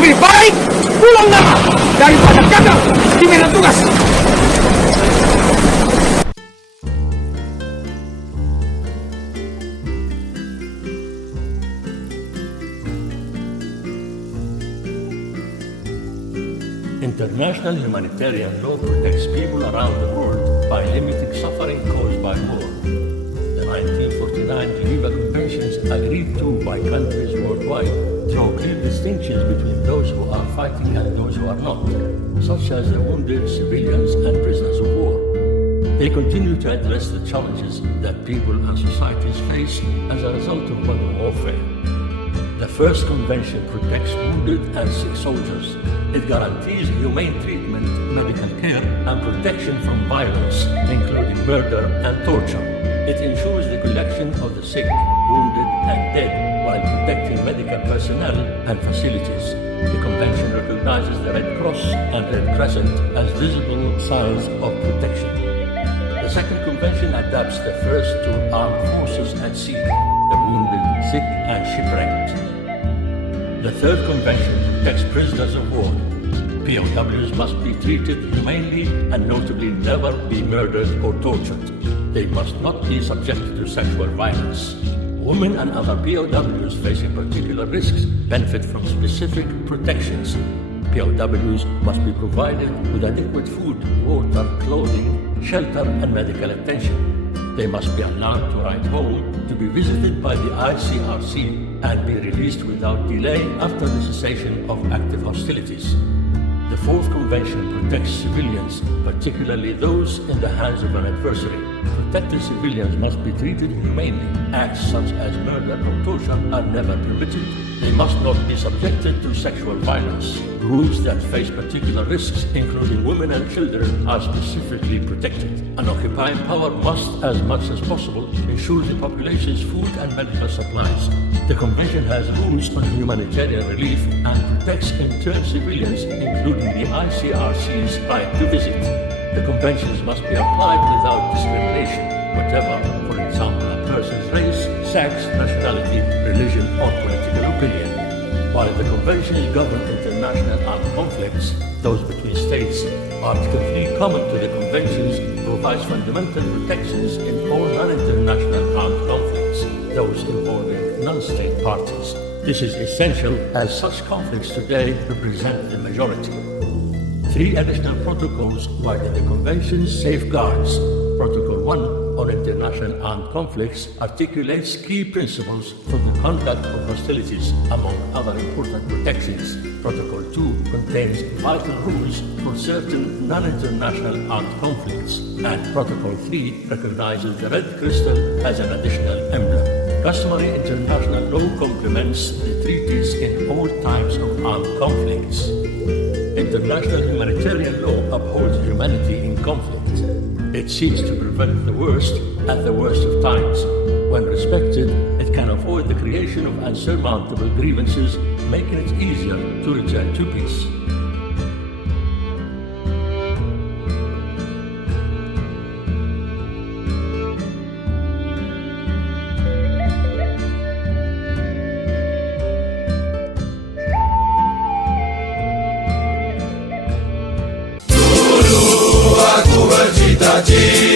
Lebih baik pulang nama daripada gagal di medan tugas. International humanitarian law protects people around the world by limiting suffering caused by war. The 1949 Geneva Conventions agreed to by countries worldwide draw clear distinctions between those who are fighting and those who are not, such as the wounded, civilians, and prisoners of war. They continue to address the challenges that people and societies face as a result of modern warfare. The first convention protects wounded and sick soldiers. It guarantees humane treatment, medical care, and protection from violence, including murder and torture. It ensures the collection of the sick, wounded, and dead while protecting medical personnel and facilities. The Convention recognizes the Red Cross and Red Crescent as visible signs of protection. The Second Convention adapts the first to armed forces at sea, the wounded, sick, and shipwrecked. The Third Convention protects prisoners of war. POWs must be treated humanely and notably never be murdered or tortured. They must not be subjected to sexual violence. Women and other POWs facing particular risks benefit from specific protections. POWs must be provided with adequate food, water, clothing, shelter, and medical attention. They must be allowed to write home, to be visited by the ICRC, and be released without delay after the cessation of active hostilities. The Fourth Convention protects civilians, particularly those in the hands of an adversary. Protected civilians must be treated humanely. Acts such as murder or torture are never permitted. They must not be subjected to sexual violence. Groups that face particular risks, including women and children, are specifically protected. An occupying power must, as much as possible, ensure the population's food and medical supplies. The Convention has rules on humanitarian relief and protects interned civilians, including the ICRC's right to visit. The conventions must be applied without discrimination, whatever, for example, a person's race, sex, nationality, religion, or political opinion. While the conventions govern international armed conflicts, those between states, Article 3 common to the conventions provides fundamental protections in all non-international armed conflicts, those involving non-state parties. This is essential as such conflicts today represent the majority. 3 additional protocols widen the Convention's safeguards. Protocol 1 on international armed conflicts articulates key principles for the conduct of hostilities, among other important protections. Protocol 2 contains vital rules for certain non-international armed conflicts. And Protocol 3 recognizes the red crystal as an additional emblem. Customary international law complements the treaties in all types of armed conflicts. International humanitarian law upholds humanity in conflict. It seeks to prevent the worst at the worst of times. When respected, it can avoid the creation of unsurmountable grievances, making it easier to return to peace. Aku bercita-cita